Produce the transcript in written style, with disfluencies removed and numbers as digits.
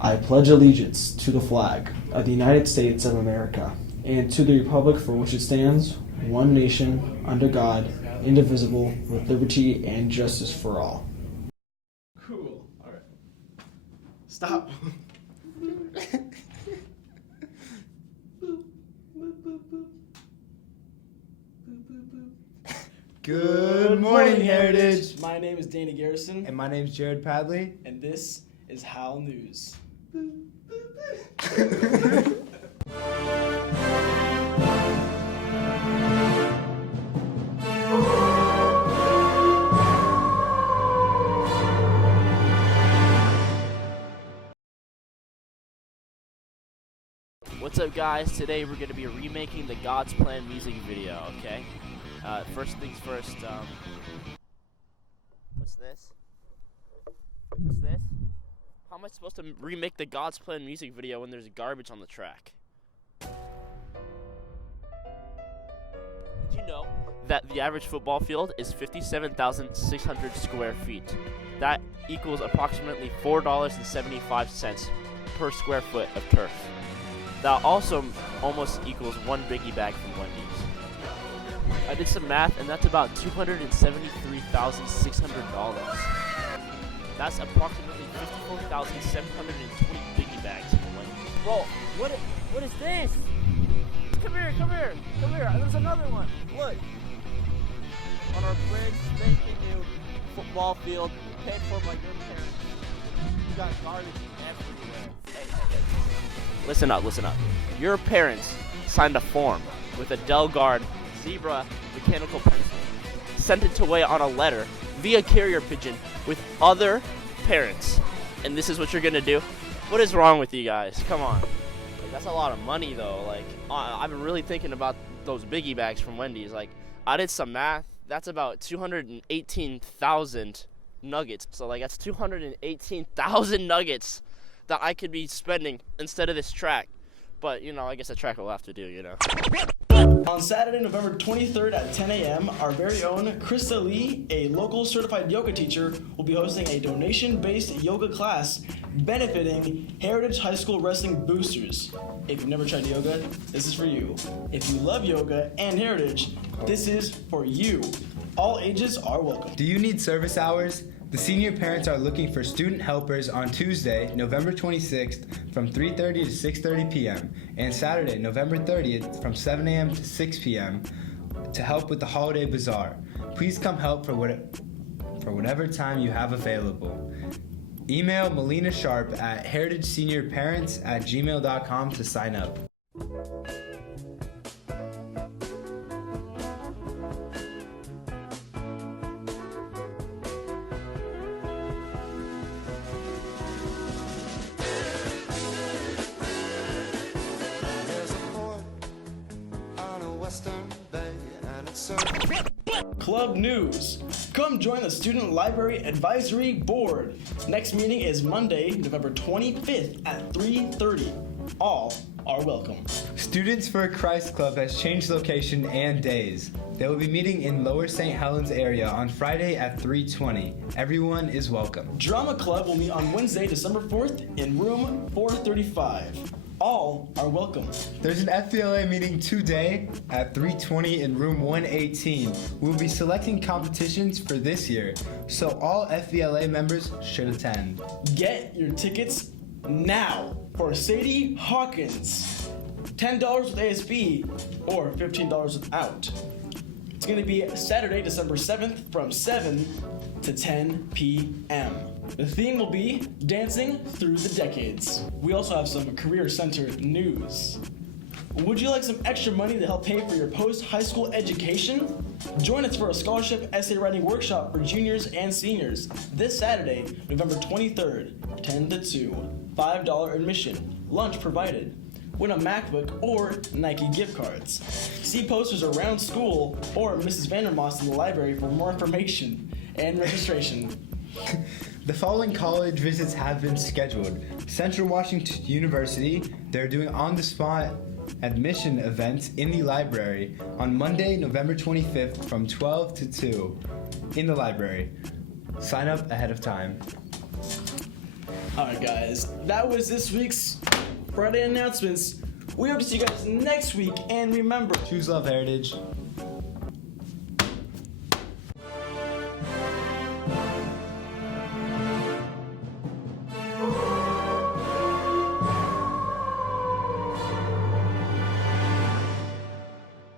I pledge allegiance to the flag of the United States of America and to the republic for which it stands, one nation, under God, indivisible, with liberty and justice for all. Cool. All right. Stop. Good morning, Heritage. My name is Danny Garrison, And my name's Jared Padley. and this is Hal News. What's up, guys? Today we're going to be remaking the God's Plan music video, okay? First things first, what's this? What's this? How am I supposed to remake the God's Plan music video when there's garbage on the track? Did you know that the average football field is 57,600 square feet? That equals approximately $4.75 per square foot of turf. That also almost equals one biggie bag from Wendy's. I did some math, and that's about $273,600. That's approximately 54,720 biggie bags from Wendy's. Bro, what is this? Come here. There's another one. Look. On our brand spanking new football field, paid for by your parents. You got garbage everywhere. Hey. Listen up. Your parents signed a form with a Delgard Zebra mechanical pencil, sent it away on a letter via carrier pigeon with other parents, and this is what you're gonna do? What is wrong with you guys? Come on. Like, that's a lot of money, though. Like, I've been really thinking about those biggie bags from Wendy's. Like, I did some math. That's about 218,000 nuggets. So, like, that's 218,000 nuggets that I could be spending instead of this track. But, I guess the track will have to do, On Saturday, November 23rd at 10 a.m., our very own Krista Lee, a local certified yoga teacher, will be hosting a donation-based yoga class benefiting Heritage High School Wrestling Boosters. If you've never tried yoga, this is for you. If you love yoga and Heritage, this is for you. All ages are welcome. Do you need service hours? The senior parents are looking for student helpers on Tuesday, November 26th from 3:30 to 6:30 p.m. and Saturday, November 30th from 7 a.m. to 6 p.m. to help with the holiday bazaar. Please come help for whatever time you have available. Email Melina Sharp at heritageseniorparents@gmail.com to sign up. Club news. Come join the Student Library Advisory Board. Next meeting is Monday, November 25th at 3:30. All are welcome. Students for Christ Club has changed location and days. They will be meeting in Lower St. Helens area on Friday at 3:20. Everyone is welcome. Drama Club will meet on Wednesday, December 4th in room 435. All are welcome. There's an FBLA meeting today at 3:20 in room 118. We'll be selecting competitions for this year, so all FBLA members should attend. Get your tickets now for Sadie Hawkins. $10 with ASB or $15 without. It's going to be Saturday, December 7th from 7 to 10 p.m. The theme will be Dancing Through the Decades. We also have some Career Center news. Would you like some extra money to help pay for your post-high school education? Join us for a scholarship essay writing workshop for juniors and seniors this Saturday, November 23rd, 10 to 2. $5 admission, lunch provided. Win a MacBook or Nike gift cards. See posters around school or Mrs. Vandermoss in the library for more information and registration. The following college visits have been scheduled. Central Washington University, they're doing on-the-spot admission events in the library on Monday, November 25th from 12 to 2 in the library. Sign up ahead of time. Alright, guys, that was this week's Friday announcements. We hope to see you guys next week, and remember, Choose Love Heritage.